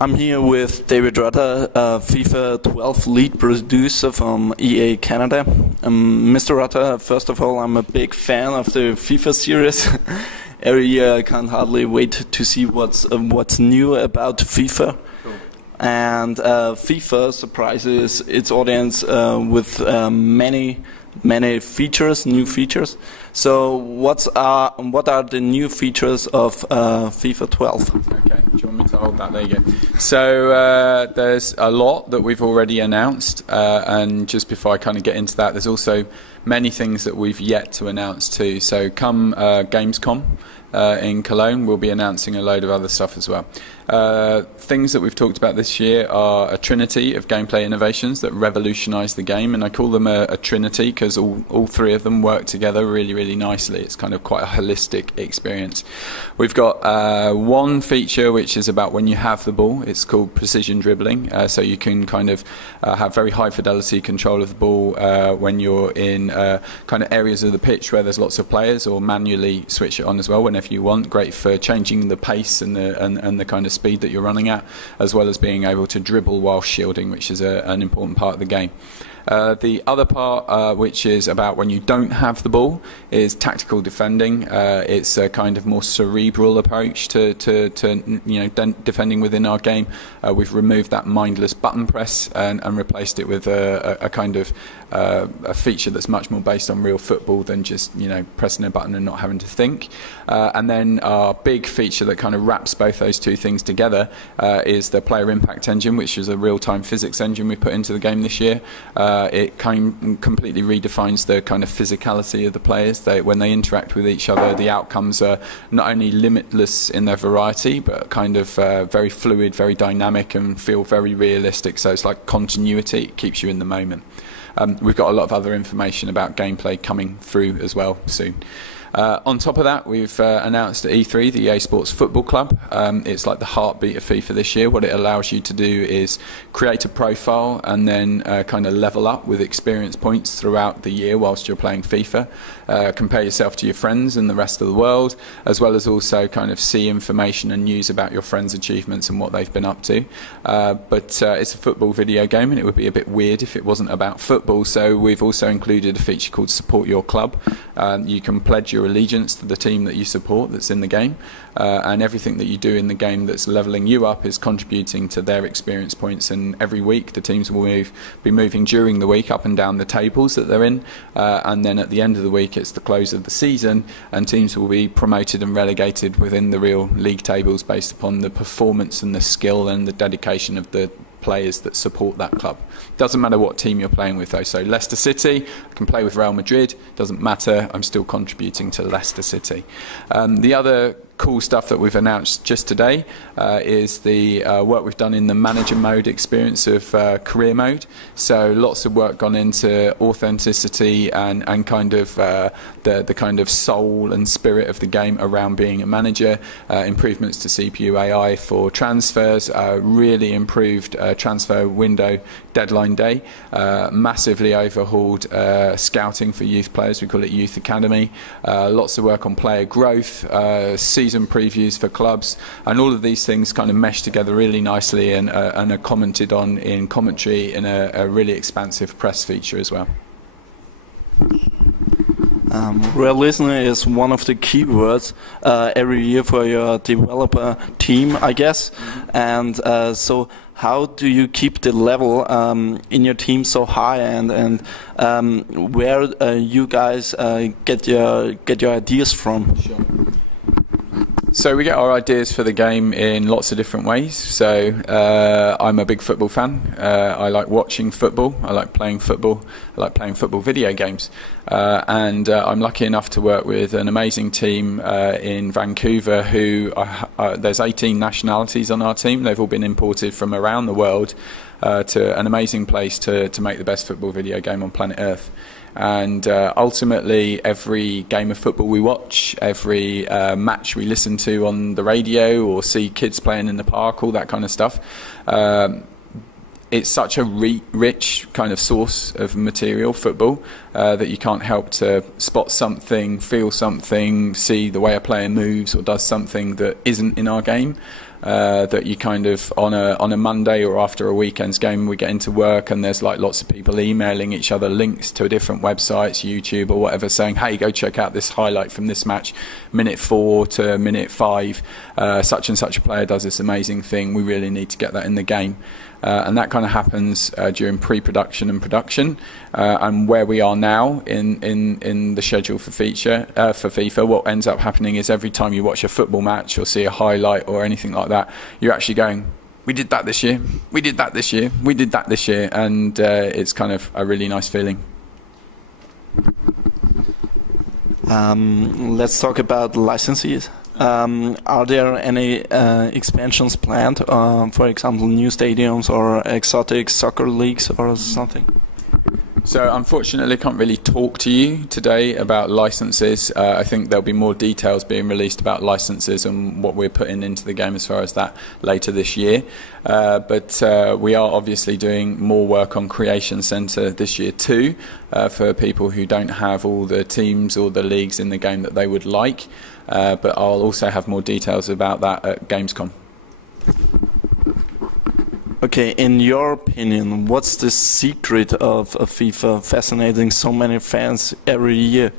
I'm here with David Rutter, FIFA 12 lead producer from EA Canada. Mr. Rutter, first of all, I'm a big fan of the FIFA series. Every year I can't hardly wait to see what's new about FIFA. Cool. And FIFA surprises its audience with many features, new features. So what are the new features of FIFA 12? Okay, do you want me to hold that? There you go. So there's a lot that we've already announced, and just before I kind of get into that, there's also many things that we've yet to announce too. So come Gamescom in Cologne, we'll be announcing a load of other stuff as well. Things that we've talked about this year are a trinity of gameplay innovations that revolutionise the game, and I call them a trinity because all three of them work together really nicely. It's kind of quite a holistic experience. We've got one feature which is about when you have the ball. It's called precision dribbling, so you can kind of have very high fidelity control of the ball when you're in kind of areas of the pitch where there's lots of players, or manually switch it on as well whenever you want. Great for changing the pace and the kind of speed that you're running at, as well as being able to dribble while shielding, which is an important part of the game. The other part, which is about when you don't have the ball, is tactical defending. It's a kind of more cerebral approach to defending within our game. We've removed that mindless button press and replaced it with a kind of a feature that's much more based on real football than just pressing a button and not having to think. And then our big feature that kind of wraps both those two things together is the player impact engine, which is a real-time physics engine we put into the game this year. It completely redefines the kind of physicality of the players. When they interact with each other, the outcomes are not only limitless in their variety, but kind of very fluid, very dynamic, and feel very realistic. So it's like continuity. It keeps you in the moment. We've got a lot of other information about gameplay coming through as well soon. On top of that, we've announced at E3 the EA Sports Football Club. It's like the heartbeat of FIFA this year. What it allows you to do is create a profile and then kind of level up with experience points throughout the year whilst you're playing FIFA. Compare yourself to your friends and the rest of the world, as well as also kind of see information and news about your friends' achievements and what they've been up to. But it's a football video game, and it would be a bit weird if it wasn't about football. So we've also included a feature called Support Your Club. You can pledge your allegiance to the team that you support that's in the game, and everything that you do in the game that's leveling you up is contributing to their experience points. And every week the teams will be moving during the week up and down the tables that they're in, and then at the end of the week it's the close of the season, and teams will be promoted and relegated within the real league tables based upon the performance and the skill and the dedication of the players that support that club. Doesn't matter what team you're playing with though. So Leicester City, I can play with Real Madrid, doesn't matter, I'm still contributing to Leicester City. The other cool stuff that we've announced just today is the work we've done in the manager mode experience of career mode. So lots of work gone into authenticity and kind of the kind of soul and spirit of the game around being a manager. Improvements to CPU AI for transfers, really improved transfer window deadline day, massively overhauled scouting for youth players. We call it Youth Academy. Lots of work on player growth, season previews for clubs, and all of these things kind of mesh together really nicely and are commented on in commentary in a really expansive press feature as well. Realism is one of the keywords every year for your developer team, I guess. And so how do you keep the level in your team so high, and where you guys get your ideas from? Sure. So we get our ideas for the game in lots of different ways. So I'm a big football fan. I like watching football. I like playing football. I like playing football video games. And I'm lucky enough to work with an amazing team in Vancouver who there's 18 nationalities on our team. They've all been imported from around the world to an amazing place to make the best football video game on planet Earth. And ultimately, every game of football we watch, every match we listen to on the radio or see kids playing in the park, all that kind of stuff, it's such a rich kind of source of material, football, that you can't help to spot something, feel something, see the way a player moves or does something that isn't in our game. that you kind of on a Monday or after a weekend's game, we get into work and there's like lots of people emailing each other links to different websites, YouTube or whatever, saying, hey, go check out this highlight from this match, minute 4 to minute 5, such and such a player does this amazing thing, we really need to get that in the game. And that kind of happens during pre-production and production. And where we are now in the schedule for FIFA, what ends up happening is every time you watch a football match or see a highlight or anything like that, you're actually going, we did that this year, we did that this year, we did that this year, and it's kind of a really nice feeling. Let's talk about licenses. Are there any expansions planned, for example, new stadiums or exotic soccer leagues or something? So unfortunately, I can't really talk to you today about licenses. I think there'll be more details being released about licenses and what we're putting into the game as far as that later this year. But we are obviously doing more work on Creation Centre this year too, for people who don't have all the teams or the leagues in the game that they would like. But I'll also have more details about that at Gamescom. Okay, in your opinion, what's the secret of FIFA fascinating so many fans every year?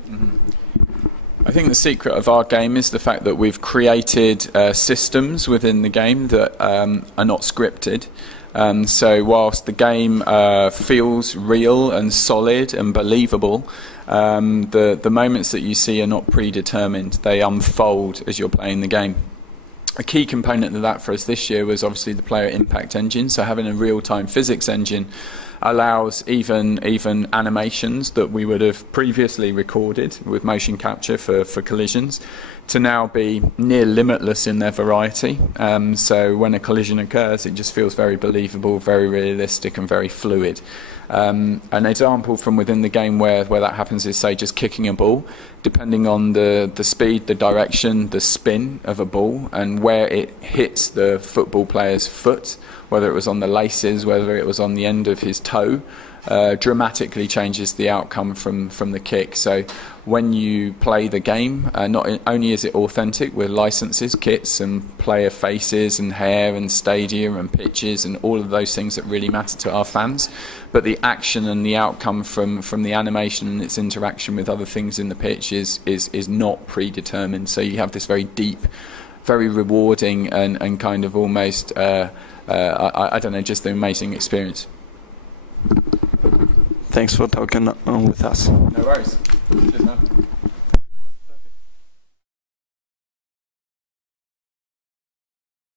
I think the secret of our game is the fact that we've created systems within the game that are not scripted. So whilst the game feels real and solid and believable, the moments that you see are not predetermined. They unfold as you're playing the game. A key component of that for us this year was obviously the player impact engine. So having a real-time physics engine allows even animations that we would have previously recorded with motion capture for collisions to now be near limitless in their variety. So when a collision occurs, it just feels very believable, very realistic and very fluid. An example from within the game where that happens is, say, just kicking a ball. Depending on the speed, the direction, the spin of a ball and where it hits the football player's foot, whether it was on the laces, whether it was on the end of his toe, dramatically changes the outcome from the kick. So when you play the game, not only is it authentic with licenses, kits and player faces and hair and stadia and pitches and all of those things that really matter to our fans, but the action and the outcome from the animation and its interaction with other things in the pitch is not predetermined. So you have this very deep, very rewarding and kind of almost I don't know, just an amazing experience. Thanks for talking with us. No worries. Cheers, man.